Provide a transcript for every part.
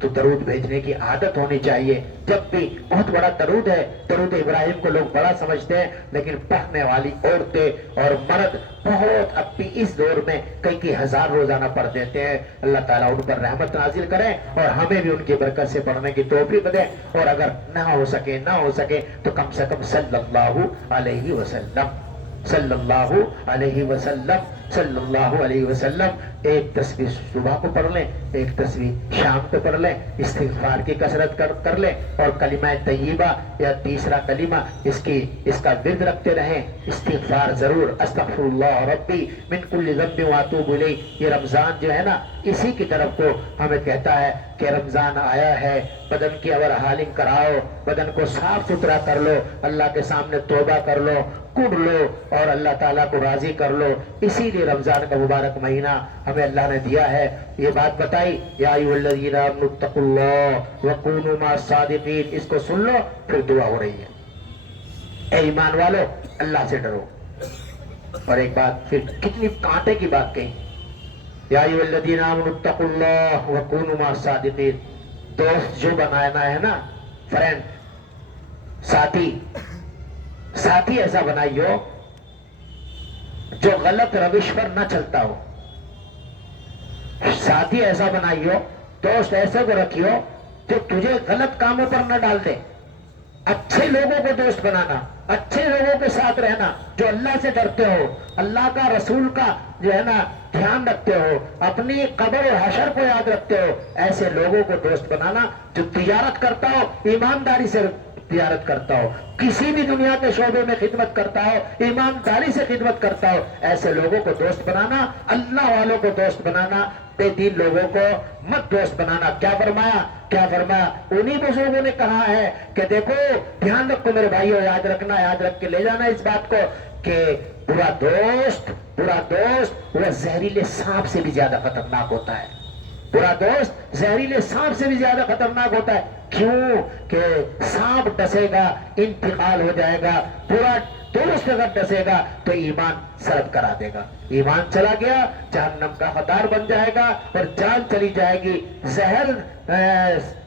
تو درود بھیجنے کی عادت ہونی چاہیے. جب بھی بہت بڑا درود ہے, درود ابراہیم کو لوگ بڑا سمجھتے ہیں, لیکن پڑھنے والی عورتیں اور مرد بہت اب بھی اس دور میں کئی ہزار روزانہ پڑھ دیتے ہیں. اللہ تعالیٰ ان پر رحمت نازل کرے اور ہمیں بھی ان کی برکت سے پڑھنے کی توفیق دے. اور اگر نہ ہو سکے تو کم سے کم صلی اللہ علیہ وسلم, صلی اللہ علیہ وسلم, صلی اللہ علیہ وسلم ایک تسبیح صبح کو پڑھ لیں, ایک تسبیح شام کو پڑھ لیں, استغفار کی کثرت کر لیں, اور کلمہ طیبہ یا تیسرا کلمہ اس کا ورد رکھتے رہیں. استغفار ضرور, استغفر اللہ ربی من کل ذنب واتوب الیہ. یہ رمضان جو ہے نا اسی کی طرف کو ہمیں کہتا ہے کہ رمضان آیا ہے, بدن کی اگر حالنگ کراؤ, بدن کو صاف ستھرا کر لو, اللہ کے سامنے توبہ کر لو, کڑ لو اور اللہ تعالیٰ کو راضی کر لو. اسی لیے رمضان کا مبارک مہینہ ہمیں اللہ نے دیا ہے. یہ بات بتائی, یا ایھا الذین آمنوا اتقوا اللہ وکونوا مع الصادقین, اس کو سن لو پھر دعا ہو رہی ہے. اے ایمان والو اللہ سے ڈرو. اور ایک بات پھر کتنی کانٹے کی بات کہی, یا ایھا الذین آمنوا اتقوا اللہ وکونوا مع الصادقین. دوست جو بنانا ہے نا, فرینڈ, ساتھی ایسا بنائیو جو غلط روش پر نہ چلتا ہو. ساتھی ایسا بنائیو, دوست ایسے کو رکھیو جو تجھے غلط کاموں پر نہ ڈال دے. اچھے لوگوں کو دوست بنانا, اچھے لوگوں کے ساتھ رہنا, جو اللہ سے ڈرتے ہو, اللہ کا رسول کا جو ہے نا دھیان رکھتے ہو, اپنی قبر و حشر کو یاد رکھتے ہو. ایسے لوگوں کو دوست بنانا جو تجارت کرتا ہو, ایمانداری سے تجارت کرتا ہو, کسی بھی دنیا کے شعبے میں خدمت کرتا ہو, ایمانداری سے خدمت کرتا ہو. ایسے لوگوں کو دوست بنانا, اللہ والوں کو دوست بنانا, بے دین لوگوں کو مت دوست بنانا. کیا فرمایا انہی بزرگوں نے کہا ہے کہ دیکھو دھیان رکھو میرے بھائیو, یاد رکھ کے لے جانا اس بات کو کہ برا دوست وہ زہریلے سانپ سے بھی زیادہ خطرناک ہوتا ہے. برا دوست زہریلے سانپ سے بھی زیادہ خطرناک ہوتا ہے. کیوں کہ سانپ ڈسے گا انتقال ہو جائے گا, برا دوست اگر ڈسے گا تو ایمان سرد کرا دے گا. ایمان چلا گیا جہنم کا خطار بن جائے گا, اور جان چلی جائے گی, زہر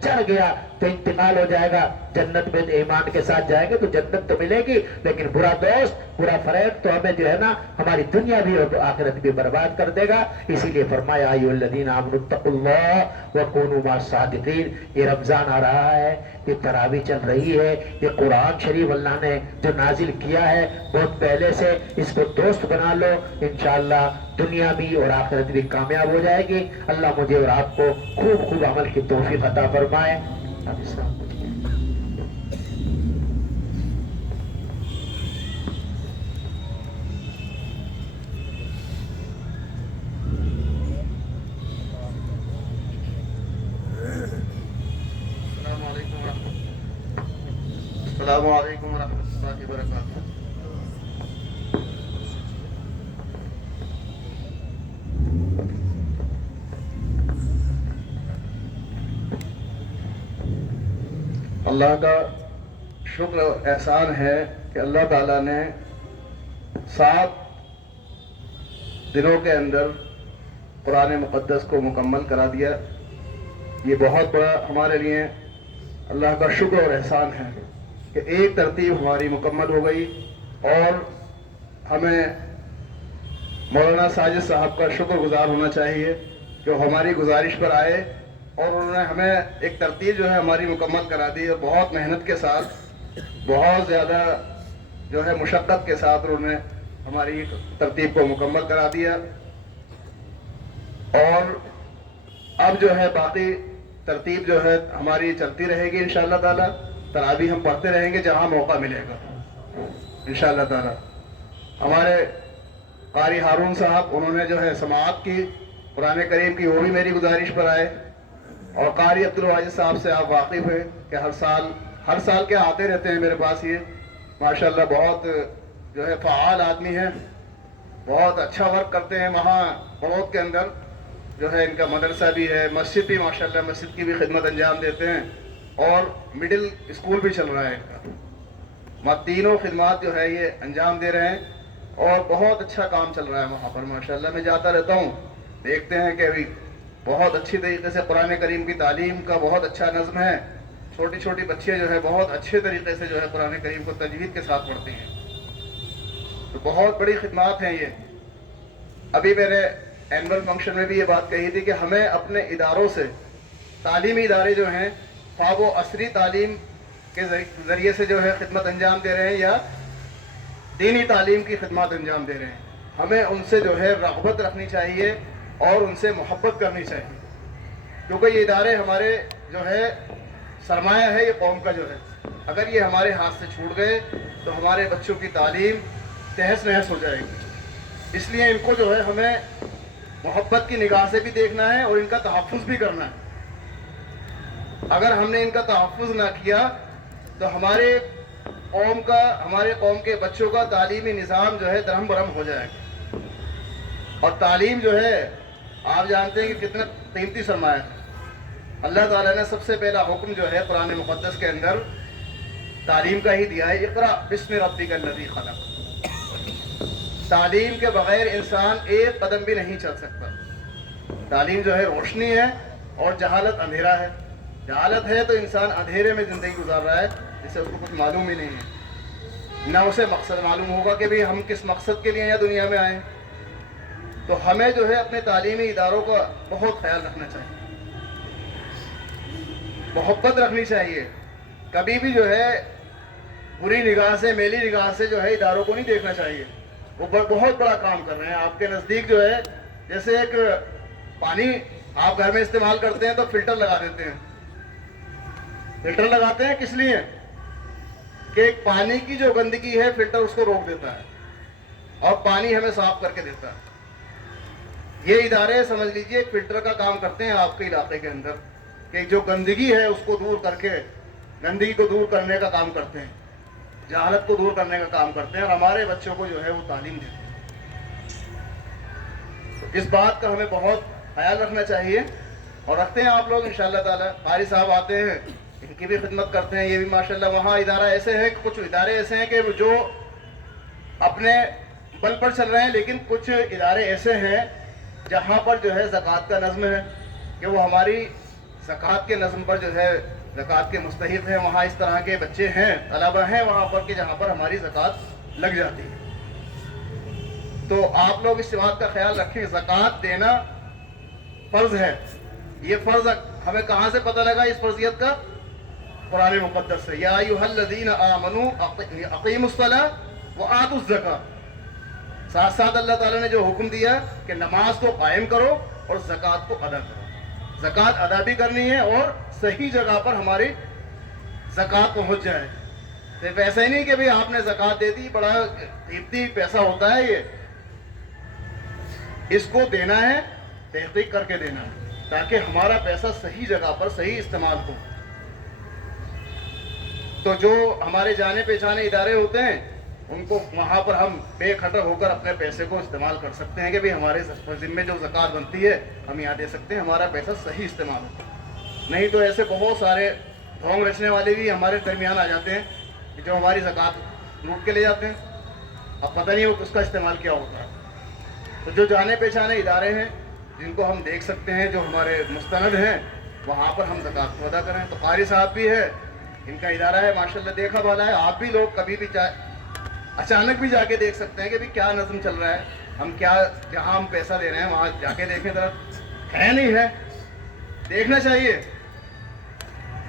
چڑھ گیا تو انتقال ہو جائے گا. جنت میں ایمان کے ساتھ جائے گے تو جنت تو ملے گی, لیکن برا دوست, برا فرینڈ تو ہمیں جو ہے نا ہماری دنیا بھی اور آخرت بھی برباد کر دے گا. اسی لیے فرمایا ایھا الذین آمنوا اتقوا اللہ وکونوا مع الصادقین. یہ رمضان آ رہا ہے, یہ تراویح چل رہی ہے, یہ قرآن شریف اللہ نے جو نازل کیا ہے بہت پہلے سے, اس کو دوست بنا لو, انشاءاللہ دنیا بھی اور آخرت بھی کامیاب ہو جائے گی. اللہ مجھے اور آپ کو خوب عمل کی توفیق عطا فرمائے. السلام علیکم ورحمۃ اللہ وبرکاتہ. اللہ کا شکر و احسان ہے کہ اللہ تعالیٰ نے 7 دنوں کے اندر قرآن مقدس کو مکمل کرا دیا. یہ بہت بڑا ہمارے لیے اللہ کا شکر اور احسان ہے کہ ایک ترتیب ہماری مکمل ہو گئی. اور ہمیں مولانا ساجد صاحب کا شکر گزار ہونا چاہیے جو ہماری گزارش پر آئے اور انہوں نے ہمیں ایک ترتیب جو ہے ہماری مکمل کرا دی, اور بہت محنت کے ساتھ, بہت زیادہ جو ہے مشقت کے ساتھ انہوں نے ہماری ترتیب کو مکمل کرا دیا. اور اب جو ہے باقی ترتیب جو ہے ہماری چلتی رہے گی انشاءاللہ تعالی. تراویح ہم پڑھتے رہیں گے جہاں موقع ملے گا انشاءاللہ تعالی. ہمارے قاری ہارون صاحب انہوں نے جو ہے سماعت کی قرآن کریم کی, وہ بھی میری گزارش پر آئے. اور قاری عبدالواجد صاحب سے آپ واقف ہیں کہ ہر سال کے آتے رہتے ہیں میرے پاس. یہ ماشاءاللہ بہت جو ہے فعال آدمی ہیں, بہت اچھا ورک کرتے ہیں. وہاں بڑوت کے اندر جو ہے ان کا مدرسہ بھی ہے, مسجد بھی ماشاءاللہ مسجد کی بھی خدمت انجام دیتے ہیں, اور مڈل اسکول بھی چل رہا ہے ان کا. تینوں خدمات جو ہے یہ انجام دے رہے ہیں, اور بہت اچھا کام چل رہا ہے وہاں پر ماشاءاللہ. میں جاتا رہتا ہوں, دیکھتے ہیں کہ ابھی بہت اچھی طریقے سے قرآن کریم کی تعلیم کا بہت اچھا نظم ہے. چھوٹی چھوٹی بچیاں جو ہے بہت اچھے طریقے سے جو ہے قرآن کریم کو تجوید کے ساتھ پڑھتی ہیں. تو بہت بڑی خدمات ہیں یہ. ابھی میں نے اینول فنکشن میں بھی یہ بات کہی تھی کہ ہمیں اپنے اداروں سے, تعلیمی ادارے جو ہیں خواہ وہ عصری تعلیم کے ذریعے سے جو ہے خدمت انجام دے رہے ہیں یا دینی تعلیم کی خدمات انجام دے رہے ہیں, ہمیں ان سے جو ہے رغبت رکھنی چاہیے اور ان سے محبت کرنی چاہیے, کیونکہ یہ ادارے ہمارے جو ہے سرمایہ ہے یہ قوم کا جو ہے. اگر یہ ہمارے ہاتھ سے چھوٹ گئے تو ہمارے بچوں کی تعلیم تہس نہس ہو جائے گی. اس لیے ان کو جو ہے ہمیں محبت کی نگاہ سے بھی دیکھنا ہے اور ان کا تحفظ بھی کرنا ہے. اگر ہم نے ان کا تحفظ نہ کیا تو ہمارے قوم کے بچوں کا تعلیمی نظام جو ہے درہم برہم ہو جائے گا. اور تعلیم جو ہے آپ جانتے ہیں کہ کتنا قیمتی سرمایہ ہے. اللہ تعالیٰ نے سب سے پہلا حکم جو ہے قرآن مقدس کے اندر تعلیم کا ہی دیا ہے, اقرأ بسم ربک الذی خلق. تعلیم کے بغیر انسان ایک قدم بھی نہیں چل سکتا. تعلیم جو ہے روشنی ہے اور جہالت اندھیرا ہے. جہالت ہے تو انسان اندھیرے میں زندگی گزار رہا ہے جسے اس کو کچھ معلوم ہی نہیں ہے, نہ اسے مقصد معلوم ہوگا کہ بھی ہم کس مقصد کے لیے یہاں دنیا میں آئے. تو ہمیں جو ہے اپنے تعلیمی اداروں کا بہت خیال رکھنا چاہیے, محبت رکھنی چاہیے. کبھی بھی جو ہے بری نگاہ سے, میلی نگاہ سے جو ہے اداروں کو نہیں دیکھنا چاہیے. وہ بہت بڑا کام کر رہے ہیں. آپ کے نزدیک جو ہے جیسے ایک پانی آپ گھر میں استعمال کرتے ہیں تو فلٹر لگا دیتے ہیں. فلٹر لگاتے ہیں کس لیے؟ کہ پانی کی جو گندگی ہے فلٹر اس کو روک دیتا ہے اور پانی ہمیں صاف کر کے دیتا ہے. یہ ادارے سمجھ لیجئے ایک فلٹر کا کام کرتے ہیں آپ کے علاقے کے اندر, کہ جو گندگی ہے اس کو دور کر کے, گندگی کو دور کرنے کا کام کرتے ہیں, جہالت کو دور کرنے کا کام کرتے ہیں اور ہمارے بچوں کو جو ہے وہ تعلیم دیتے ہیں. تو اس بات کا ہمیں بہت خیال رکھنا چاہیے اور رکھتے ہیں آپ لوگ انشاءاللہ تعالی. قاری صاحب آتے ہیں, ان کی بھی خدمت کرتے ہیں. یہ بھی ماشاءاللہ وہاں ادارہ ایسے ہیں, کچھ ادارے ایسے ہیں کہ جو اپنے بل پر چل رہے ہیں, لیکن کچھ ادارے ایسے ہیں جہاں پر جو ہے زکوٰۃ کا نظم ہے کہ وہ ہماری زکوٰۃ کے نظم پر جو ہے زکوٰۃ کے مستحق ہیں. وہاں اس طرح کے بچے ہیں, طلبہ ہیں وہاں پر کہ جہاں پر ہماری زکوٰۃ لگ جاتی ہے. تو آپ لوگ اس بات کا خیال رکھیں, زکوٰۃ دینا فرض ہے. یہ فرض ہمیں کہاں سے پتہ لگا اس فرضیت کا؟ قرآن مقدس سے. یا ایھا الذین آمنوا اقیموا الصلاۃ وآتوا الزکاۃ. ساتھ ساتھ اللہ تعالیٰ نے جو حکم دیا کہ نماز کو قائم کرو اور زکوٰۃ کو ادا کرو. زکوٰۃ ادا بھی کرنی ہے اور صحیح جگہ پر ہماری زکوٰۃ پہنچ جائے. صرف ایسا ہی نہیں کہ بھئی آپ نے زکوٰۃ دے دی, بڑا قیمتی پیسہ ہوتا ہے یہ, اس کو دینا ہے تحقیق کر کے دینا ہے تاکہ ہمارا پیسہ صحیح جگہ پر صحیح استعمال ہو. تو جو ہمارے جانے پہچانے ادارے ہوتے ہیں ان کو وہاں پر ہم بے خطر ہو کر اپنے پیسے کو استعمال کر سکتے ہیں کہ بھی ہمارے ذمے جو زکوٰۃ بنتی ہے ہم یہاں دے سکتے ہیں, ہمارا پیسہ صحیح استعمال ہو. نہیں تو ایسے بہت سارے ڈھونگ رچنے والے بھی ہمارے درمیان آ جاتے ہیں جو ہماری زکوٰۃ لوٹ کے لے جاتے ہیں. اب پتہ نہیں وہ اس کا استعمال کیا ہوتا ہے. تو جو جانے پہچانے ادارے ہیں جن کو ہم دیکھ سکتے ہیں, جو ہمارے مستند ہیں, وہاں پر ہم زکوٰۃ کو ادا کریں. تو قاری صاحب بھی ہے, ان کا ادارہ ہے ماشاءاللہ دیکھا بھالا ہے. آپ بھی لوگ کبھی بھی اچانک بھی جا کے دیکھ سکتے ہیں کہ بھی کیا نظم چل رہا ہے, ہم کیا جہاں ہم پیسہ دے رہے ہیں وہاں جا کے دیکھیں ذرا. ہے نہیں ہے, دیکھنا چاہیے,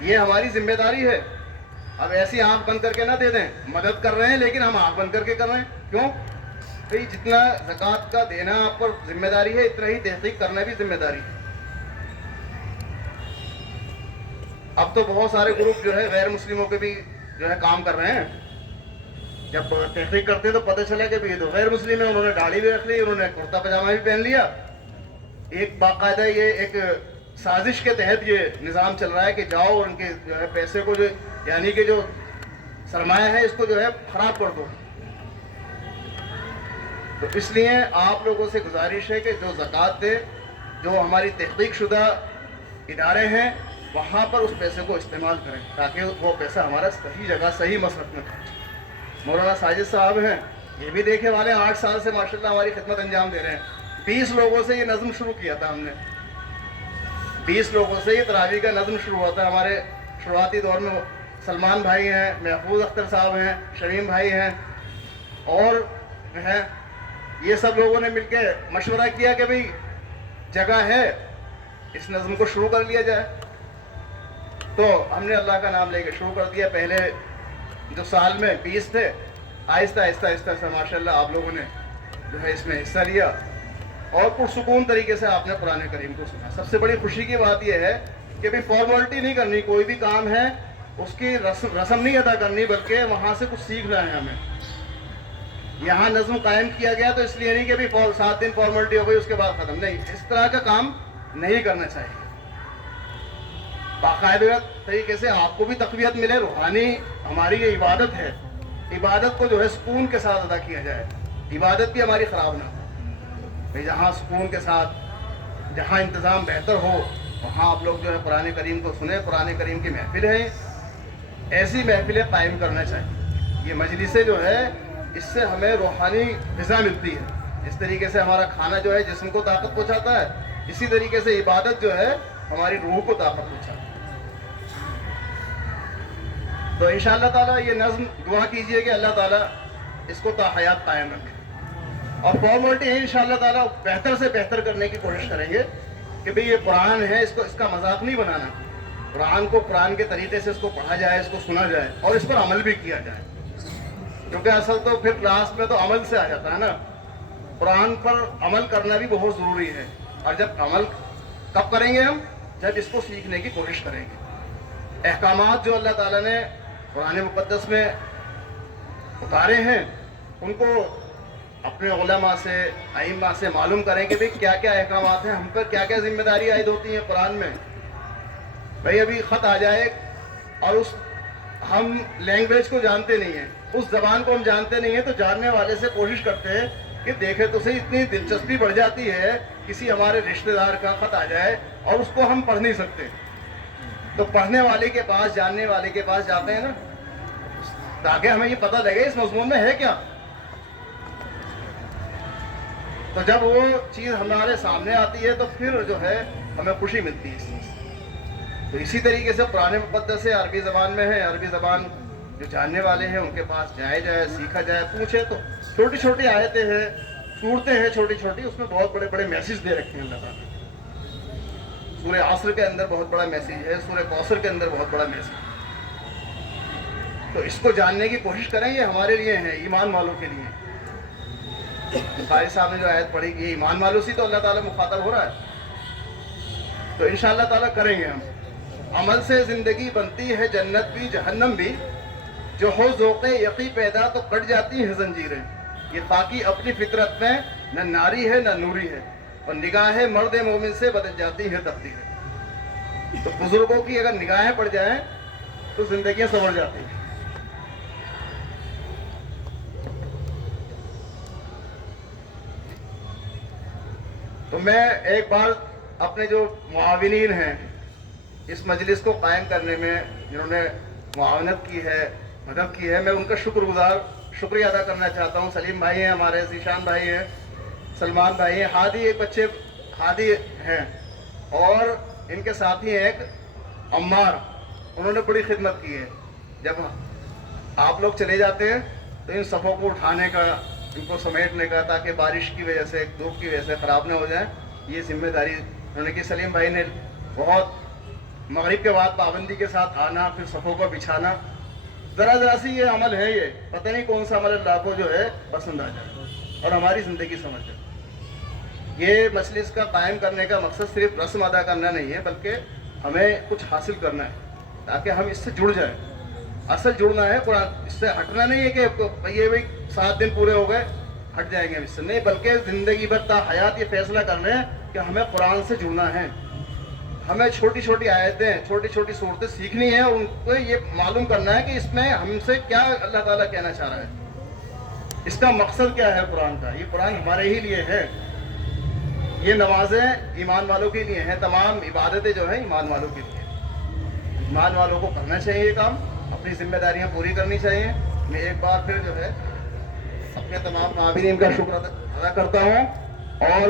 یہ ہماری ذمہ داری ہے. اب ایسی آنکھ بند کر کے نہ دے دیں, مدد کر رہے ہیں لیکن ہم آنکھ بند کر کے کر رہے ہیں. کیوں بھئی جتنا زکوٰۃ کا دینا آپ پر ذمہ داری ہے اتنا ہی تحقیق کرنا بھی ذمہ داری ہے. اب تو بہت سارے گروپ جو ہے غیر مسلموں کے بھی جو ہے کام کر رہے ہیں. جب تحقیق کرتے ہیں تو پتہ چلا کہ یہ تو غیر مسلم ہے, انہوں نے داڑھی بھی رکھ لی, انہوں نے کرتا پاجامہ بھی پہن لیا. ایک باقاعدہ یہ ایک سازش کے تحت یہ نظام چل رہا ہے کہ جاؤ اور ان کے جو ہے پیسے کو جو یعنی کہ جو سرمایہ ہے اس کو جو ہے خراب کر دو. تو اس لیے آپ لوگوں سے گزارش ہے کہ جو زکوٰۃ دے, جو ہماری تحقیق شدہ ادارے ہیں وہاں پر اس پیسے کو استعمال کریں تاکہ وہ پیسہ ہمارا صحیح جگہ صحیح مصرف میں کرے. مولانا ساجد صاحب ہیں, یہ بھی دیکھے والے 8 سال سے ماشاءاللہ ہماری خدمت انجام دے رہے ہیں. 20 لوگوں سے یہ نظم شروع کیا تھا ہم نے, 20 لوگوں سے یہ تراویح کا نظم شروع ہوتا ہے. ہمارے شروعاتی دور میں سلمان بھائی ہیں, محفوظ اختر صاحب ہیں, شمیم بھائی ہیں, اور ہیں, یہ سب لوگوں نے مل کے مشورہ کیا کہ بھئی جگہ ہے, اس نظم کو شروع کر لیا جائے. تو ہم نے اللہ کا نام لے کے شروع کر دیا. پہلے جو سال میں 20 تھے, آہستہ آہستہ آہستہ سے ماشاءاللہ آپ لوگوں نے جو ہے اس میں حصہ لیا, اور پرسکون طریقے سے آپ نے قرآن کریم کو سنا. سب سے بڑی خوشی کی بات یہ ہے کہ بھئی فارملٹی نہیں کرنی, کوئی بھی کام ہے اس کی رسم نہیں ادا کرنی, بلکہ وہاں سے کچھ سیکھنا ہے ہمیں. یہاں نظم قائم کیا گیا تو اس لیے نہیں کہ بھئی 7 دن فارملٹی ہو گئی اس کے بعد ختم, نہیں, اس طرح کا کام نہیں کرنا چاہیے. باقاعدہ طریقے سے آپ کو بھی تقویت ملے. روحانی ہماری یہ عبادت ہے, عبادت کو جو ہے سکون کے ساتھ ادا کیا جائے, عبادت بھی ہماری خراب نہ ہو. جہاں سکون کے ساتھ, جہاں انتظام بہتر ہو, وہاں آپ لوگ جو ہے قرآن کریم کو سنیں. قرآن کریم کی محفل ہے, ایسی محفلیں قائم کرنا چاہیے. یہ مجلسیں جو ہے اس سے ہمیں روحانی غذا ملتی ہے. اس طریقے سے ہمارا کھانا جو ہے جسم کو طاقت پہنچاتا ہے, اسی طریقے سے عبادت جو ہے ہماری روح کو طاقت پہنچاتا ہے. تو انشاءاللہ تعالیٰ یہ نظم دعا کیجئے کہ اللہ تعالیٰ اس کو تا حیات قائم رکھے. اور فارملٹی ہے انشاءاللہ تعالیٰ بہتر سے بہتر کرنے کی کوشش کریں گے کہ بھئی یہ قرآن ہے, اس کا مذاق نہیں بنانا. قرآن کو قرآن کے طریقے سے اس کو پڑھا جائے, اس کو سنا جائے, اور اس پر عمل بھی کیا جائے. کیونکہ اصل تو پھر کلاس میں تو عمل سے آ جاتا ہے نا. قرآن پر عمل کرنا بھی بہت ضروری ہے. اور جب عمل کب کریں گے ہم؟ جب اس کو سیکھنے کی کوشش کریں گے. احکامات جو اللہ تعالیٰ نے قرآن مقدس میں اتارے ہیں ان کو اپنے علماء سے, ائمہ سے معلوم کریں کہ بھئی کیا کیا احکامات ہیں, ہم پر کیا کیا ذمہ داری عائد ہوتی ہیں قرآن میں. بھئی ابھی خط آ جائے اور ہم لینگویج کو جانتے نہیں ہیں, اس زبان کو ہم جانتے نہیں ہیں, تو جاننے والے سے کوشش کرتے ہیں کہ دیکھے تو صحیح. اتنی دلچسپی بڑھ جاتی ہے کسی ہمارے رشتہ دار کا خط آ جائے اور اس کو ہم پڑھ نہیں سکتے, تو پڑھنے والے کے پاس, جاننے والے کے پاس جاتے ہیں نا, تاکہ ہمیں یہ پتہ لگے اس مضمون میں ہے کیا. تو جب وہ چیز ہمارے سامنے آتی ہے تو پھر جو ہے ہمیں خوشی ملتی ہے اس چیز. تو اسی طریقے سے قرآن مقدس عربی زبان میں ہے. عربی زبان جو جاننے والے ہیں ان کے پاس جائے, سیکھا جائے, پوچھے. تو چھوٹی چھوٹی آیتیں ہیں, صورتیں ہیں چھوٹی چھوٹی, اس میں بہت بڑے بڑے میسیج دے رکھے ہیں اللہ تعالیٰ. سورہ عصر کے اندر بہت بڑا میسیج ہے, سورہ کوثر کے اندر بہت بڑا میسیج. تو اس کو جاننے کی کوشش کریں. یہ ہمارے لیے ہیں, ایمان والوں کے لیے. قاری صاحب نے جو آیت پڑھی کہ ایمان والوں سے تو اللہ تعالیٰ مخاطب ہو رہا ہے. تو انشاءاللہ تعالیٰ کریں گے ہم. عمل سے زندگی بنتی ہے جنت بھی جہنم بھی, جو ہو ذوق یقی پیدا تو کٹ جاتی ہیں زنجیریں. یہ خاکی اپنی فطرت میں نہ ناری ہے نہ نوری ہے, اور نگاہیں مرد مومن سے بدل جاتی ہیں تقدیریں. تو بزرگوں کی اگر نگاہیں پڑ جائیں تو زندگیاں سنور جاتی ہیں. تو میں ایک بار اپنے جو معاونین ہیں اس مجلس کو قائم کرنے میں, جنہوں نے معاونت کی ہے, مدد کی ہے, میں ان کا شکریہ ادا کرنا چاہتا ہوں. سلیم بھائی ہیں ہمارے, ذیشان بھائی ہیں, سلمان بھائی ہیں, ہادی ایک بچے ہادی ہیں, اور ان کے ساتھی ہیں ایک عمار. انہوں نے بڑی خدمت کی ہے. جب آپ لوگ چلے جاتے ہیں تو ان صفوں کو اٹھانے کا, ان کو سمیٹنے کا, تاکہ بارش کی وجہ سے, دھوپ کی وجہ سے خراب نہ ہو جائیں, یہ ذمہ داری انہوں نے کی. سلیم بھائی نے بہت مغرب کے بعد پابندی کے ساتھ آنا, پھر صفوں کو بچھانا. ذرا سی یہ عمل ہے, یہ پتہ نہیں کون سا عمل اللہ کو جو ہے پسند آ جائے اور ہماری زندگی سمجھ جائے. یہ مجلس کا قائم کرنے کا مقصد صرف رسم ادا کرنا نہیں ہے, بلکہ ہمیں کچھ حاصل کرنا ہے تاکہ ہم اس سے جڑ جائیں. اصل جڑنا ہے قرآن, اس سے ہٹنا نہیں ہے کہ یہ بھائی 7 دن پورے ہو گئے ہٹ جائیں گے اس سے, نہیں, بلکہ زندگی بھر تا حیات یہ فیصلہ کر لیں کہ ہمیں قرآن سے جڑنا ہے. ہمیں چھوٹی چھوٹی آیتیں, چھوٹی چھوٹی صورتیں سیکھنی ہیں, اور ان کو یہ معلوم کرنا ہے کہ اس میں ہم سے کیا اللہ تعالیٰ کہنا چاہ رہا ہے, اس کا مقصد کیا ہے قرآن کا. یہ قرآن ہمارے ہی لیے ہے, یہ نمازیں ایمان والوں کے لیے ہیں, تمام عبادتیں جو ہیں ایمان والوں کے لیے. ایمان والوں کو کرنا چاہیے یہ کام, اپنی ذمہ داریاں پوری کرنی چاہیے. میں ایک بار پھر جو ہے اپنے تمام معاونین کا شکر ادا کرتا ہوں, اور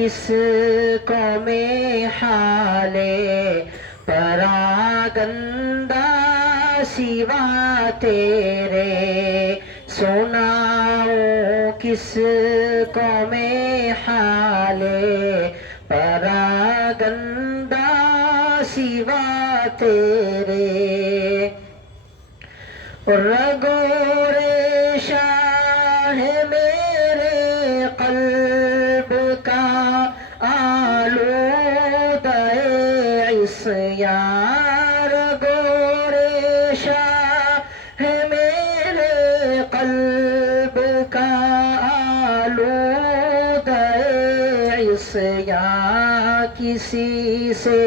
کس قوم حال پراگندہ سوا تیرے سناؤں کس قوم حال پراگندہ سوا تیرے رگو ریشہ ہے میرے قلب کا آلودہ عصیان رگو ریشہ ہے میرے قلب کا آلودہ عصیان کسی سے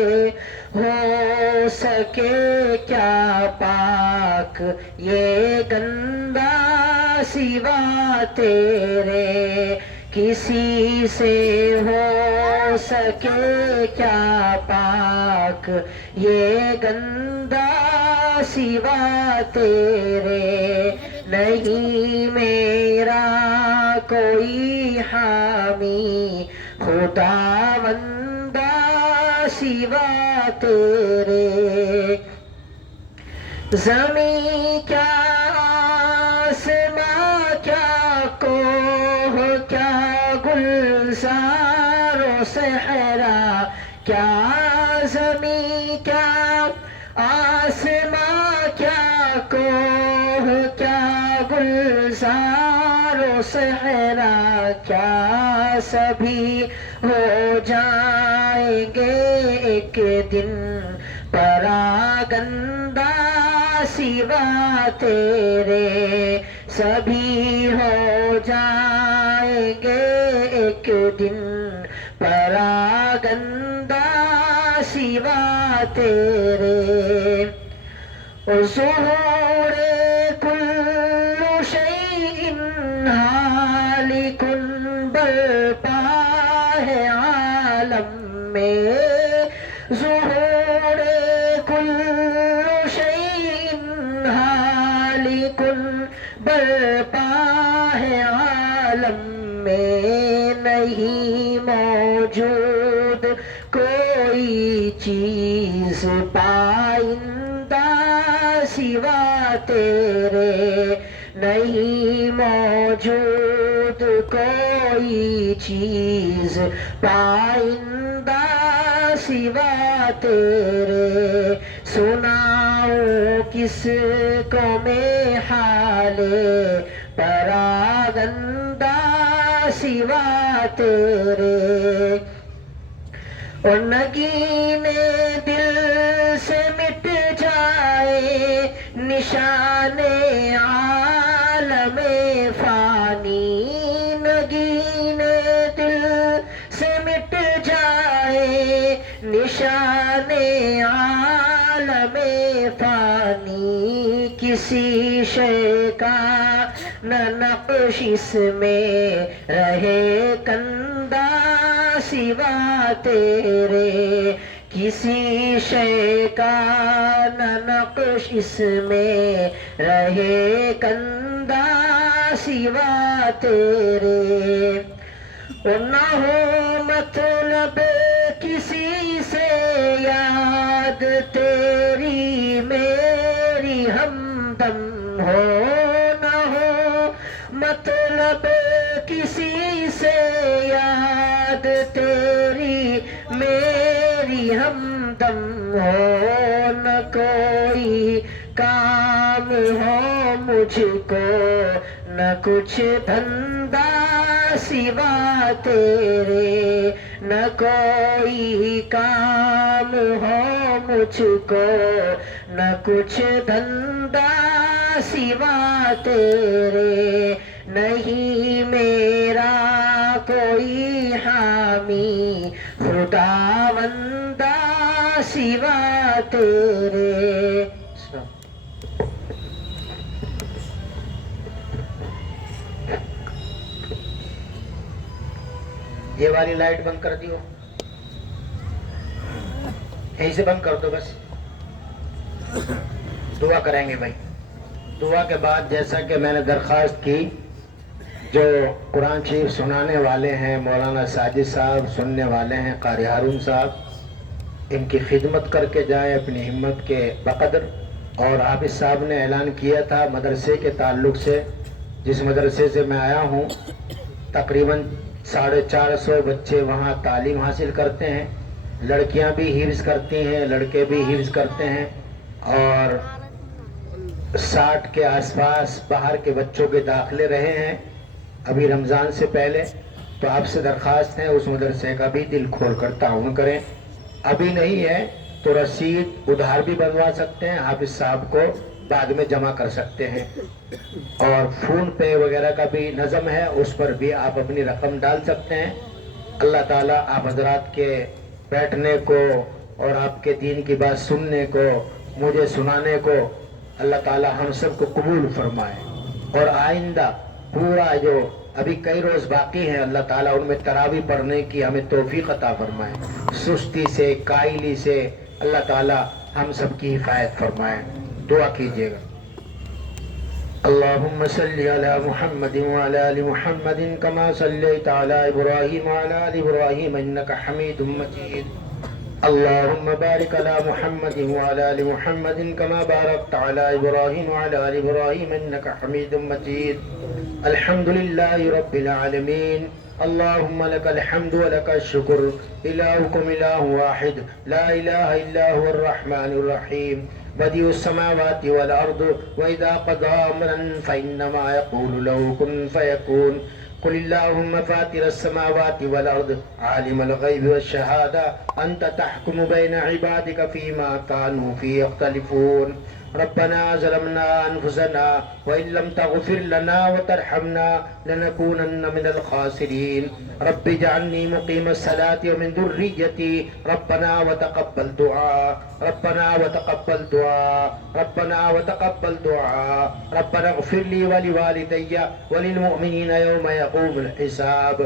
ہو سکے کیا پاک یہ گندہ سوا تیرے کسی سے ہو سکے کیا پاک یہ گندہ سوا تیرے نہیں میرا کوئی حامی خداوندہ سوا تیرے زمین کیا آسماں کیا کوہ کیا گلزار و صحرا کیا زمین کیا آسماں کیا کوہ کیا گلزار و صحرا کیا سبھی ہو جائیں گے ایک دن پراگندہ سوا تیرے سبھی ہو جائیں گے ایک دن پراگندہ سوا تیرے ظہور کل شیء ہالک برپا ہے عالم میں ظہور کل شیء ہالک برپا ہے عالم میں نہیں موجود کوئی چیز پائندہ سوا تیرے نہیں موجود کوئی چیز پائندہ سوا تیرے سناؤں کس قوم حال پراگندہ سوا تیرے اور نگینے دل سے مٹ جائے نشان عالم فانی نگینے دل سے مٹ جائے نشان عالم فانی کسی شے کا نہ نقش اس میں رہے کندہ سوا تیرے کسی شے کا نہ نقش اس میں رہے کندہ سوا تیرے اور نہ ہو مطلب کسی سے یاد تیری میری ہمدم ہو نہ ہو مطلب کسی سے یاد تیری میری ہمدم ہو نہ کوئی کام ہو مجھ کو نہ کچھ دھندہ سوا تیرے نہ کوئی کام ہو مجھ کو نہ کچھ دھندہ سوا تیرے نہیں میرا کوئی حامی خداوندہ سوا تیرے یہ والی لائٹ بند کر دیو یہیں سے بند کر دو بس دعا کریں گے بھائی دعا کے بعد جیسا کہ میں نے درخواست کی جو قرآن شریف سنانے والے ہیں مولانا ساجد صاحب، سننے والے ہیں قاری ہارون صاحب، ان کی خدمت کر کے جائیں اپنی ہمت کے بقدر۔ اور حافظ صاحب نے اعلان کیا تھا مدرسے کے تعلق سے، جس مدرسے سے میں آیا ہوں تقریباً 450 بچے وہاں تعلیم حاصل کرتے ہیں، لڑکیاں بھی حفظ کرتی ہیں، لڑکے بھی حفظ کرتے ہیں، اور 60 کے آس پاس باہر کے بچوں کے داخلے رہے ہیں ابھی رمضان سے پہلے۔ تو آپ سے درخواست ہے اس مدرسے کا بھی دل کھول کر تعاون کریں، ابھی نہیں ہے تو رسید ادھار بھی بنوا سکتے ہیں، حافظ صاحب کو بعد میں جمع کر سکتے ہیں، اور فون پے وغیرہ کا بھی نظم ہے، اس پر بھی آپ اپنی رقم ڈال سکتے ہیں۔ اللہ تعالیٰ آپ حضرات کے بیٹھنے کو اور آپ کے دین کی بات سننے کو، مجھے سنانے کو اللہ تعالیٰ ہم سب کو قبول فرمائے، اور آئندہ پورا جو ابھی کئی روز باقی ہیں اللہ تعالیٰ ان میں تراویح پڑھنے کی ہمیں توفیق عطا فرمائے، سستی سے کائلی سے اللہ تعالیٰ ہم سب کی حفاظت فرمائے۔ دعا کیجیے گا۔ اللهم صل على محمد وعلى آل محمد كما صليت على إبراهيم وعلى آل إبراهيم إنك حميد مجيد۔ اللهم بارك على محمد وعلى آل محمد كما باركت على إبراهيم وعلى آل إبراهيم إنك حميد مجيد۔ الحمد لله رب العالمين، اللهم لك الحمد ولك الشكر، إلهكم إله واحد لا إله إلا هو الرحمن الرحيم، بديع السماوات والأرض، وإذا قضى أمرا فإنما يقول له كن فيكون۔ قل اللهم فاطر السماوات والأرض عالم الغيب والشهادة أنت تحكم بين عبادك فيما كانوا فيه يختلفون۔ ربنا ظلمنا أنفسنا وإن لم تغفر لنا وترحمنا لنكونن من الخاسرين۔ رب اجعلني مقيم الصلاة ومن ذريتي ربنا وتقبل دعاء، ربنا وتقبل دعاء، ربنا وتقبل دعاء، ربنا اغفر لي ولوالدي وللمؤمنين يوم يقوم الحساب۔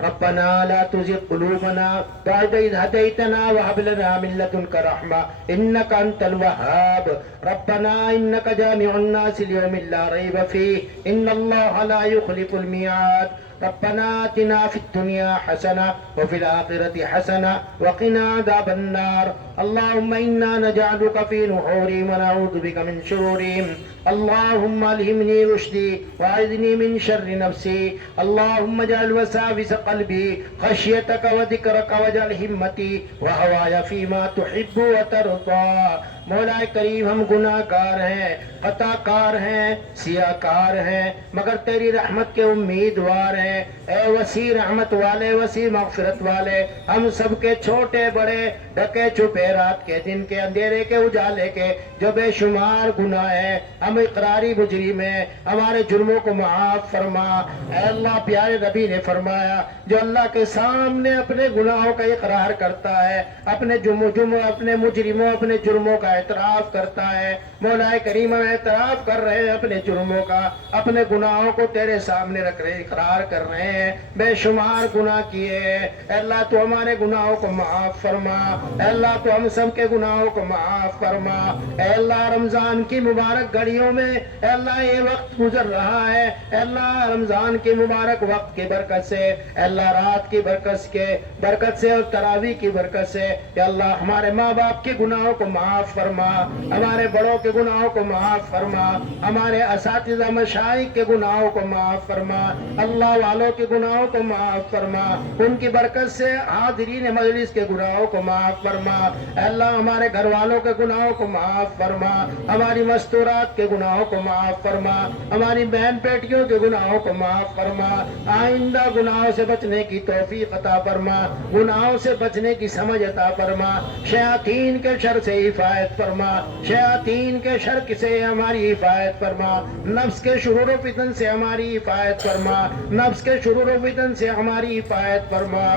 ربنا لا تزغ قلوبنا بعد إذ هديتنا وهب لنا من لدنك رحمة إنك أنت الوهاب۔ ربنا إنك جامع الناس ليوم لا ريب فيه إن الله لا يخلف الميعاد۔ ربنا آتنا في الدنيا حسنة وفي الآخرة حسنة وقنا عذاب النار۔ اللهم إنا نجعلك في نحورهم ونعوذ بك من شرورهم۔ اللهم ألهمني رشدي وأعذني من شر نفسي۔ اللهم اجعل وساوس قلبي خشيتك وذكرك، واجعل همتي وهواي فيما تحب وترضى۔ مولا کریم ہم گناہ گار ہیں، خطا کار ہیں، سیاہ کار ہیں، مگر تیری رحمت کے امیدوار ہیں۔ اے وسیع رحمت والے، وسیع مغفرت والے، ہم سب کے چھوٹے بڑے، ڈھکے چھپے رات کے دن کے اندھیرے کے اجالے کے جو بے شمار گناہ ہیں، ہم اقراری مجرم ہیں، ہمارے جرموں کو معاف فرما۔ اے اللہ، پیارے نبی نے فرمایا جو اللہ کے سامنے اپنے گناہوں کا اقرار کرتا ہے، اپنے اپنے مجرموں اپنے جرموں کا اعتراف کرتا ہے۔ مولا کریم ہم اعتراف کر رہے ہیں اپنے جرموں کا، اپنے گناہوں کو تیرے سامنے رکھ رہے، اقرار کر رہے ہیں، بے شمار گناہ کیے ہیں۔ اے اللہ تو ہمارے گناہوں کو معاف فرما، اے اللہ تو ہم سب کے گناہوں کو معاف فرما۔ اے اللہ رمضان کی مبارک گھڑیوں میں اے اللہ یہ وقت گزر رہا ہے، اے اللہ رمضان کے مبارک وقت کی برکت سے، اے اللہ رات کی برکت سے اور تراویح کی برکت سے، اے اللہ ہمارے ماں باپ کے گناہوں کو معاف فرما، ہمارے بڑوں کے گناہوں کو معاف فرما، ہمارے اساتذہ مشائخ کے گناہوں کو معاف فرما، اللہ والوں کے گناہوں کو معاف فرما، ان کی برکت سے حاضرین مجلس کے گناہوں کو معاف فرما۔ اے اللہ ہمارے گھر والوں کے گناہوں کو معاف فرما، ہماری مستورات کے گناہوں کو معاف فرما، ہماری بہن بیٹیوں کے گناہوں کو معاف فرما، آئندہ گناہوں سے بچنے کی توفیق عطا فرما، گناہوں سے بچنے کی سمجھ عطا فرما، شیاطین کے شر سے حفاظت فرما، شیاطین کے شر سے ہماری حفاظت فرما، نفس کے شرور و فتن سے ہماری حفاظت فرما، نفس کے شرور و فتن سے ہماری حفاظت فرما۔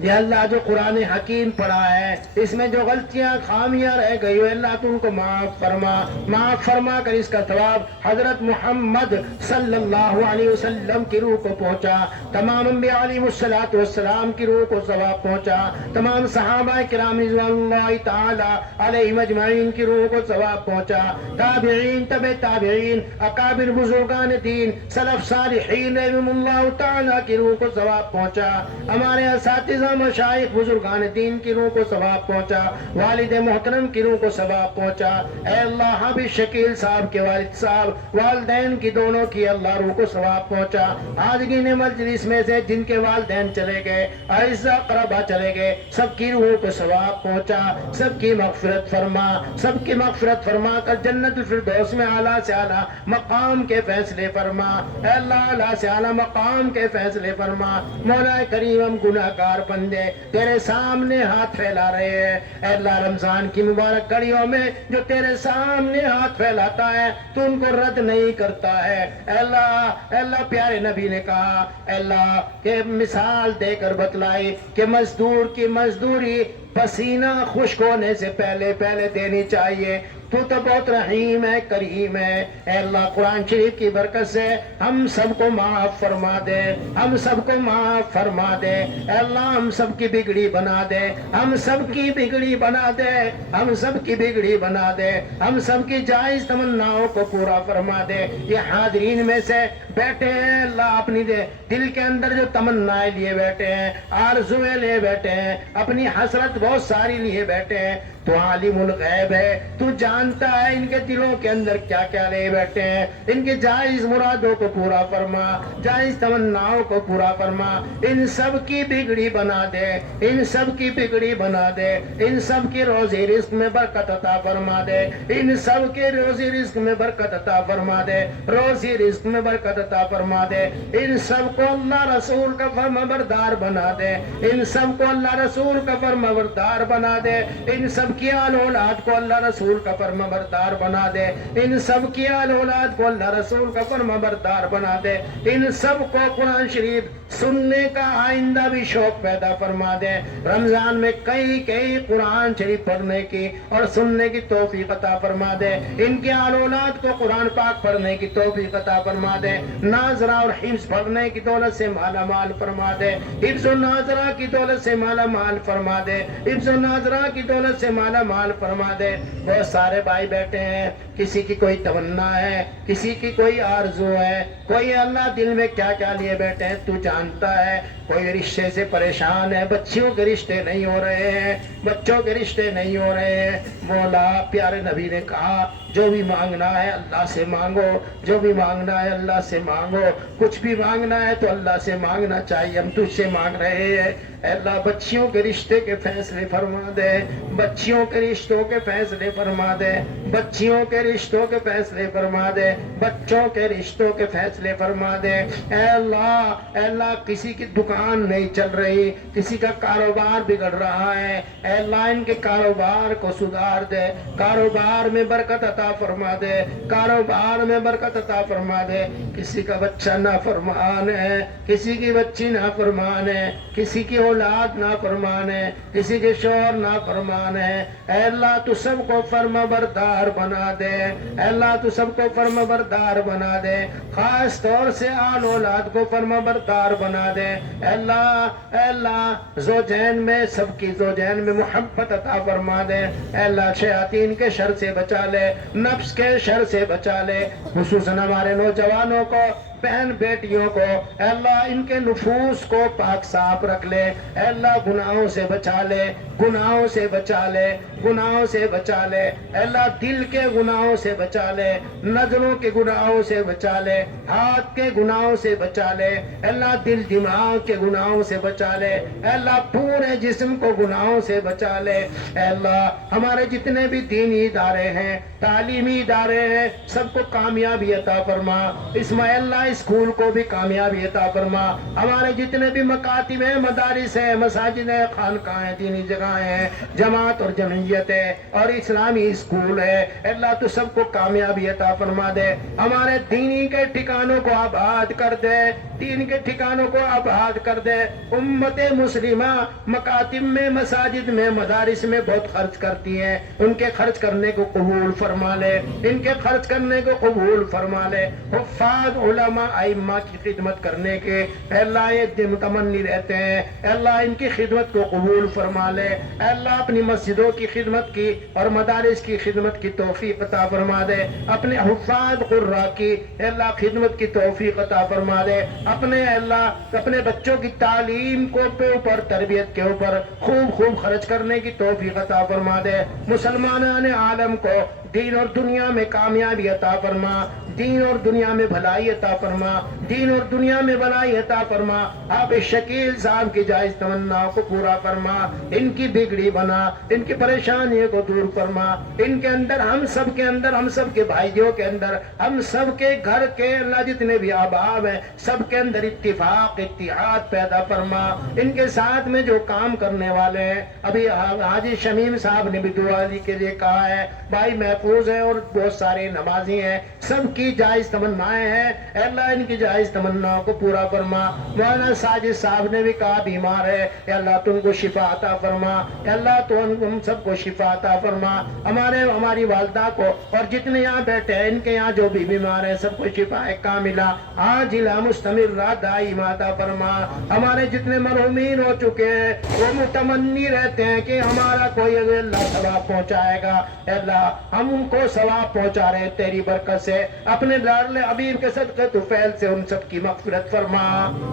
یہ اللہ جو قرآن حکیم پڑھا ہے اس میں جو غلطیاں خامیاں رہ گئی ہو اللہ تو ان کو معاف فرما کر اس کا ثواب حضرت محمد صلی اللہ علیہ وسلم کی روح کو پہنچا، تمام انبیاء علیہ السلام کی روح کو ثواب پہنچا، تمام صحابہ کرام رضوان اللہ تعالی علیہم اجمعین کی روح کو ثواب پہنچا، تابعین تبع تابعین اکابر بزرگان دین سلف صالحین رحمہم اللہ تعالی کی روح کو ثواب پہنچا، ہمارے اساتذہ مشائخ بزرگان دین کی روح کو ثواب پہنچا، والد محترم کی روح کو ثواب پہنچا، اے اللہ حافظ شکیل صاحب کے والد صاحب والدین کی دونوں کی اللہ روح کو ثواب پہنچا، حاضرین مجلس میں سے جن کے والدین چلے گئے اعزاء اقربا چلے گئے سب کی روح کو ثواب پہنچا، سب کی مغفرت فرما، سب کی مغفرت فرما کر جنت الفردوس میں اعلیٰ سے اعلیٰ مقام کے فیصلے فرما، اے اللہ اعلیٰ سے اعلیٰ مقام کے فیصلے فرما، مولا کریم ہم گناہ گار بندے تیرے سامنے ہاتھ پھیلا رہے ہیں، اے اللہ رمضان کی مبارک گھڑیوں میں جو تیرے سامنے ہاتھ پھیلاتا ہے تو ان کو رد نہیں کرتا ہے، اے اللہ پیارے نبی نے کہا اے اللہ کہ مثال دے کر بتلائی کہ مزدور کی مزدوری پسینہ خشک ہونے سے پہلے دینی چاہیے، تو بہت رحیم ہے کریم ہے، اے اللہ قرآن شریف کی برکت سے ہم سب کو معاف فرما دے، ہم سب کو معاف فرما دے، اے اللہ ہم سب کی بگڑی بنا دے، ہم سب کی بگڑی بنا دے، ہم سب کی بگڑی بنا دے، ہم سب کی جائز تمناؤں کو پورا فرما دے، یہ حاضرین میں سے بیٹھے ہیں اللہ اپنی دل کے اندر جو تمنائیں لیے بیٹھے ہیں، آرزویں لے بیٹھے ہیں، اپنی حسرت بہت ساری لیے بیٹھے ہیں، تو عالم الغیب ہے، تو جانتا ہے ان کے دلوں کے اندر کیا کیا لے بیٹھے ہیں، ان کے جائز مرادوں کو پورا فرما، جائز تمناؤں کو پورا فرما، ان سب کی بگڑی بنا دے، ان سب کی بگڑی بنا دے، ان سب کی روزی رزق میں برکت عطا فرما دے، ان سب کے روزی رزق میں برکت عطا فرما دے، روزی رزق میں برکت عطا فرما دے، ان سب کو اللہ رسول کا فرمانبردار بنا دے، ان سب کو اللہ رسول کا فرمانبردار بنا دے، ان سب کی آل اولاد کو اللہ رسول کا فرمانبردار بنا دے، ان سب کی آل اولاد کو اللہ رسول کا فرمانبردار بنا دے، ان سب کو قرآن شریف سننے کا آئندہ بھی شوق پیدا فرما دے، رمضان میں کئی قرآن شریف پڑھنے کی اور سننے کی توفیق عطا فرما دے، ان کے آل اولاد کو قرآن پاک پڑھنے کی توفیق عطا فرما دے، ناظرہ اور حفظ پڑھنے کی دولت سے مالا مال فرما دے، حفظ و ناظرہ کی دولت سے مالا مال فرما دے، حفظ و ناظرہ کی دولت سے مالا مال فرما دے۔ بہت سارے بھائی بیٹھے ہیں، کسی کی کوئی تمنا ہے، کسی کی کوئی آرزو ہے، کوئی اللہ دل میں کیا کیا لیے بیٹھے ہیں تو جانتا ہے، کوئی رشتے سے پریشان ہے، بچیوں کے رشتے نہیں ہو رہے ہیں، بچوں کے رشتے نہیں ہو رہے ہیں، مولا پیارے نبی نے کہا جو بھی مانگنا ہے اللہ سے مانگو، جو بھی مانگنا ہے اللہ سے مانگو، کچھ بھی مانگنا ہے تو اللہ سے مانگنا چاہیے، ہم تجھ سے مانگ رہے ہیں، اے اللہ بچیوں کے رشتے کے فیصلے فرما دے، بچیوں کے رشتوں کے فیصلے فرما دے، بچیوں کے رشتوں کے فیصلے فرما دے، بچوں کے رشتوں کے فیصلے فرما دے، اے اللہ کسی کی دکان نہیں چل رہی، کسی کا کاروبار بگڑ رہا ہے، اے اللہ ان کے کاروبار کو سدھار دے، کاروبار میں برکت عطا فرما دے، کاروبار میں برکت عطا فرما دے، کسی کا بچہ نافرمان ہے، کسی کی بچی نافرمان ہے، کسی کی اولاد نافرمان ہے، کسی کے شوہر نافرمان ہے، اے اللہ تو سب کو فرما بردار بنا دے، اے اللہ تو سب کو فرما بردار بنا دے، خاص طور سے آل اولاد کو فرما بردار بنا دے، اے اللہ زوجین میں سب کی زوجین میں محبت عطا فرما دے، اے اللہ شیاطین کے شر سے بچا لے، نفس کے شر سے بچا لے، خصوصاً ہمارے نوجوانوں کو، بہن بیٹیوں کو، اے اللہ ان کے نفوس کو پاک صاف رکھ لے، اے اللہ گناہوں سے بچا لے، گناہوں سے بچا لے، گناہوں سے بچا لے، اے اللہ دل کے گناہوں سے بچا لے، نظروں کے گناہوں سے بچا لے، ہاتھ کے گناہوں سے بچا لے، اے اللہ دل دماغ کے گناہوں سے بچا لے، اے اللہ پورے جسم کو گناہوں سے بچا لے، اے اللہ ہمارے جتنے بھی دینی ادارے ہیں، تعلیمی ادارے ہیں، سب کو کامیابی عطا فرما، اسماعیل اسکول کو بھی کامیابی عطا فرما، ہمارے جتنے بھی مکاتب ہیں، مدارس ہیں، مساجد ہیں، خانقاہیں، دینی جگہیں ہیں، جماعت اور جمعیت ہے اور اسلامی اسکول ہے، اللہ تو سب کو کامیابی عطا فرما دے، ہمارے دینی کے ٹھکانوں کو آباد کر دے، دین کے ٹھکانوں کو آباد کر دے. امت مسلمہ مکاتب میں، مساجد میں، مدارس میں بہت خرچ کرتی ہیں، ان کے خرچ کرنے کو قبول فرما لے، ان کے خرچ کرنے کو قبول فرما لے. حفاظ علماء ائمہ کی خدمت کرنے کے اے اللہ ایک دن متمنی رہتے ہیں، اے اللہ ان کی خدمت کو قبول فرما لے. اے اللہ اپنی مسجدوں کی خدمت کی اور مدارس کی خدمت کی توفیق عطا فرما دے. اپنے حفاظ قراء کی اے اللہ خدمت کی توفیق عطا فرما دے. اپنے اے اللہ اپنے بچوں کی تعلیم کو اوپر، تربیت کے اوپر خوب خرچ کرنے کی توفیق عطا فرما دے. مسلمانان عالم کو دین اور دنیا میں کامیابی عطا فرما، دین اور دنیا میں بھلائی عطا فرما، دین اور دنیا میں بھلائی عطا فرما. آپ شکیل صاحب کی جائز تمنا کو پورا فرما، ان کی بگڑی بنا، ان کی پریشانی کو دور فرما. ان کے اندر، ہم سب کے اندر، ہم سب کے بھائیوں کے اندر، ہم سب کے گھر کے اللہ جتنے بھی احباب ہیں سب کے اندر اتفاق اتحاد پیدا فرما. ان کے ساتھ میں جو کام کرنے والے ہیں، ابھی حاجی شمیم صاحب نے بھی دعا کے لیے کہا ہے، بھائی محفوظ ہیں اور بہت سارے نمازی ہیں، سب کی جائز تمنائیں ہیں. اے اللہ ان کی جائز تمنا کو پورا فرما. مولانا ساجد صاحب نے بھی کہا بیمار ہے، اے اللہ تم کو شفا عطا فرما. اے اللہ تو ہم سب کو شفا عطا فرما. ہماری والدہ کو اور جتنے یہاں بیٹھے ہیں ان کے یہاں جو بھی بیمار ہیں سب کو شفا کاملہ عاجلہ مستمرہ دائمہ عطا فرما. ہمارے جتنے مرحومین ہو چکے ہیں وہ متمنی رہتے ہیں کہ ہمارا کوئی اللہ ثواب پہنچائے گا. اے اللہ ہم ان کو ثواب پہنچا رہے ہیں تیری برکت سے. اپنے لاڈلے حبیب کے صدقے طفیل سے ان سب کی مغفرت فرما،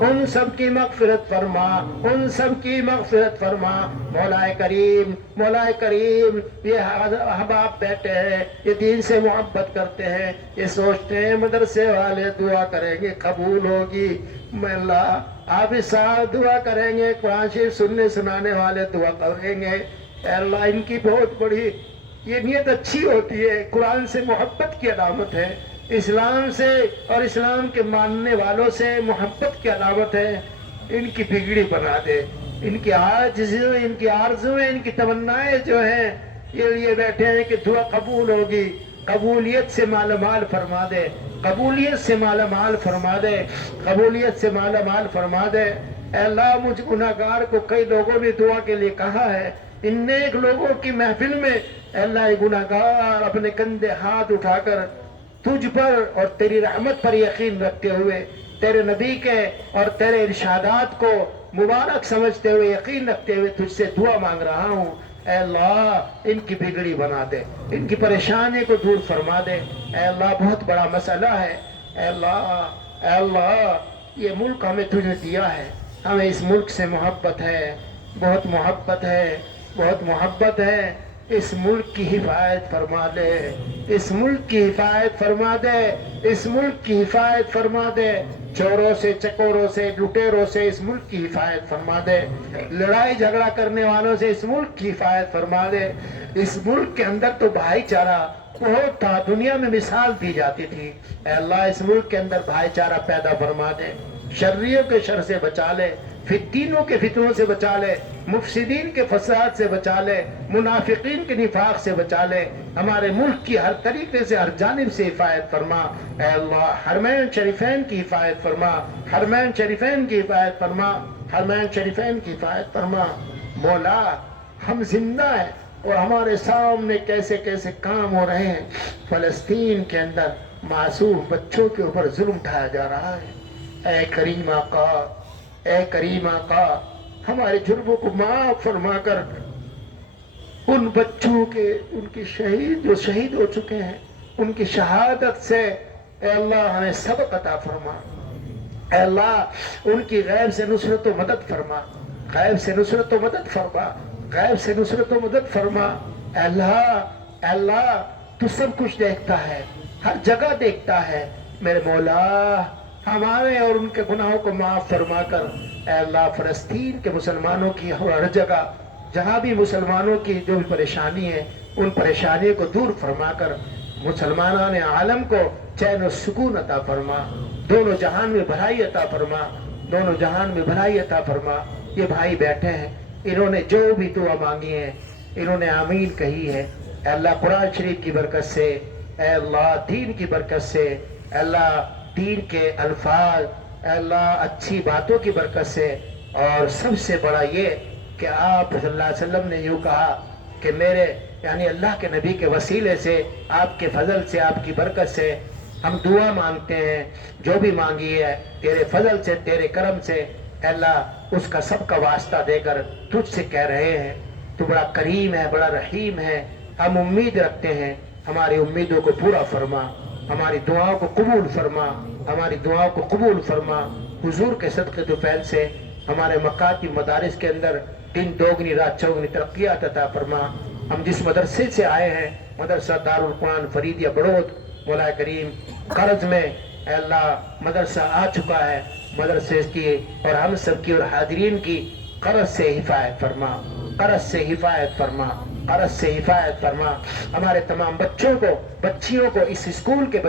ان سب کی مغفرت فرما، ان سب کی مغفرت فرما. مولا کریم یہ احباب بیٹھے ہیں، یہ دین سے محبت کرتے ہیں، یہ سوچتے ہیں مدرسے والے دعا کریں گے قبول ہوگی. میں اللہ آپ صاحب دعا کریں گے، قرآن شریف سننے سنانے والے دعا کریں گے. اے اللہ ان کی بہت بڑی یہ نیت اچھی ہوتی ہے، قرآن سے محبت کی علامت ہے، اسلام سے اور اسلام کے ماننے والوں سے محبت کی علامت ہے. ان کی بگڑی بنا دے، ان کی عاجزیوں، ان کی آرزویں، ان کی تمنائیں جو ہیں یہ بیٹھے ہیں کہ دعا قبول ہوگی. قبولیت سے مالا مال فرما دے، قبولیت سے مالا مال فرما دے، قبولیت سے مالا مال فرما دے. اے اللہ مجھ گناہگار کو کئی لوگوں نے دعا کے لیے کہا ہے، ان نیک لوگوں کی محفل میں اے اللہ یہ گناہگار اپنے کندھے ہاتھ اٹھا کر تجھ پر اور تیری رحمت پر یقین رکھتے ہوئے، تیرے نبی کے اور تیرے ارشادات کو مبارک سمجھتے ہوئے، یقین رکھتے ہوئے تجھ سے دعا مانگ رہا ہوں. اے اللہ ان کی بگڑی بنا دے، ان کی پریشانی کو دور فرما دے. اے اللہ بہت بڑا مسئلہ ہے. اے اللہ یہ ملک ہمیں تجھے دیا ہے، ہمیں اس ملک سے محبت ہے، بہت محبت ہے، بہت محبت ہے. اس ملک کی حفاظت فرما دے، اس ملک کی حفاظت فرما دے، اس ملک کی حفاظت فرما دے. چوروں سے، چکوروں سے، لٹیروں سے اس ملک کی حفاظت فرما دے. لڑائی جھگڑا کرنے والوں سے اس ملک کی حفاظت فرما دے. اس ملک کے اندر تو بھائی چارہ بہت تھا، دنیا میں مثال دی جاتی تھی. اے اللہ اس ملک کے اندر بھائی چارہ پیدا فرما دے، شریوں کے شر سے بچا لے، فتنوں کے فتنوں سے بچا لے، مفسدین کے فساد سے بچا لے، منافقین کے نفاق سے بچا لے. ہمارے ملک کی ہر طریقے سے، ہر جانب سے حفاظت فرما. اے اللہ حرمین شریفین کی حفاظت فرما، حرمین شریفین کی حفاظت فرما، حرمین شریفین کی حفاظت فرما. مولا ہم زندہ ہیں اور ہمارے سامنے کیسے کیسے کام ہو رہے ہیں. فلسطین کے اندر معصوم بچوں کے اوپر ظلم ڈھایا جا رہا ہے. اے کریم آقا، اے کریم آقا ہمارے جرموں کو معاف فرما کر ان بچوں کے، ان کی شہید جو شہید ہو چکے ہیں، ان کی شہادت سے اے اللہ ہمیں سبق عطا فرما. اے اللہ ان کی غیب سے نصرت و مدد فرما، غیب سے نصرت و مدد فرما، غیب سے نصرت و مدد فرما. اے اللہ تو سب کچھ دیکھتا ہے، ہر جگہ دیکھتا ہے. میرے مولا ہمارے اور ان کے گناہوں کو معاف فرما کر اے اللہ فلسطین کے مسلمانوں کی ہر جگہ جہاں بھی مسلمانوں کی جو بھی پریشانی ہے ان پریشانیوں کو دور فرما کر مسلمانان عالم کو چین و سکون عطا فرما. دونوں جہان میں بھلائی عطا فرما، دونوں جہان میں بھلائی عطا فرما. یہ بھائی بیٹھے ہیں، انہوں نے جو بھی دعا مانگی ہے انہوں نے آمین کہی ہے. اے اللہ قرآن شریف کی برکت سے، اے اللہ دین کی برکت سے، اے اللہ دین کے الفاظ اے اللہ اچھی باتوں کی برکت سے، اور سب سے بڑا یہ کہ آپ صلی اللہ علیہ وسلم نے یوں کہا کہ میرے یعنی اللہ کے نبی کے وسیلے سے، آپ کے فضل سے، آپ کی برکت سے ہم دعا مانگتے ہیں، جو بھی مانگی ہے تیرے فضل سے، تیرے کرم سے، اے اللہ اس کا سب کا واسطہ دے کر تجھ سے کہہ رہے ہیں تو بڑا کریم ہے، بڑا رحیم ہے، ہم امید رکھتے ہیں، ہماری امیدوں کو پورا فرما، ہماری دعاؤں کو قبول فرما، ہماری دعاؤں کو قبول فرما، حضور کے صدقے طفیل سے ہمارے مکاتب مدارس کے اندر دن دوگنی رات چوگنی ترقیات عطا فرما۔ ہم جس مدرسے سے آئے ہیں، مدرسہ دارالقرآن فریدیہ بڑوت، مولا کریم قرض میں اے اللہ مدرسہ آ چکا ہے، مدرسے کی اور ہم سب کی اور حاضرین کی قرض سے حفاظت فرما، قرض سے حفاظت فرما، قرض سے حفاظت فرما۔ ہمارے تمام بچوں کو، بچیوں کو، اس اسکول کے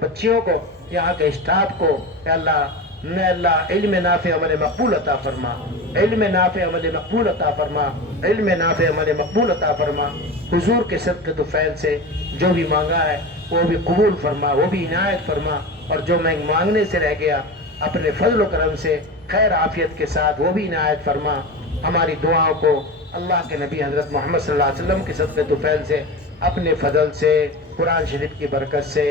بچیوں کو، یہاں کے اسٹاف کو اے اللہ علم نافع عمل مقبول عطا فرما، علم نافع عمل مقبول عطا فرما، علم نافع عمل مقبول عطا فرما۔ حضور کے صدقے طفیل سے جو بھی مانگا ہے وہ بھی قبول فرما، وہ بھی عنایت فرما، اور جو میں مانگنے سے رہ گیا اپنے فضل و کرم سے خیر عافیت کے ساتھ وہ بھی عنایت فرما۔ ہماری دعاؤں کو اللہ کے نبی حضرت محمد صلی اللہ علیہ وسلم کے صدقے طفیل سے، اپنے فضل سے، قرآن شریف کی برکت سے،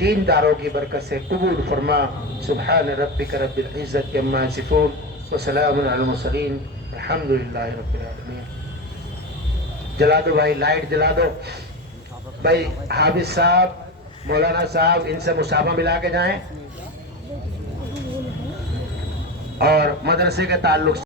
دینداروں کی برکت سے قبول فرما۔ سبحان ربک رب العزت عما یصفون وسلام علی المرسلین الحمدللہ رب العالمین۔ جلا دو بھائی، لائٹ جلا دو بھائی، حافظ صاحب، مولانا صاحب، ان سے مصابہ ملا کے جائیں، اور مدرسے کے تعلق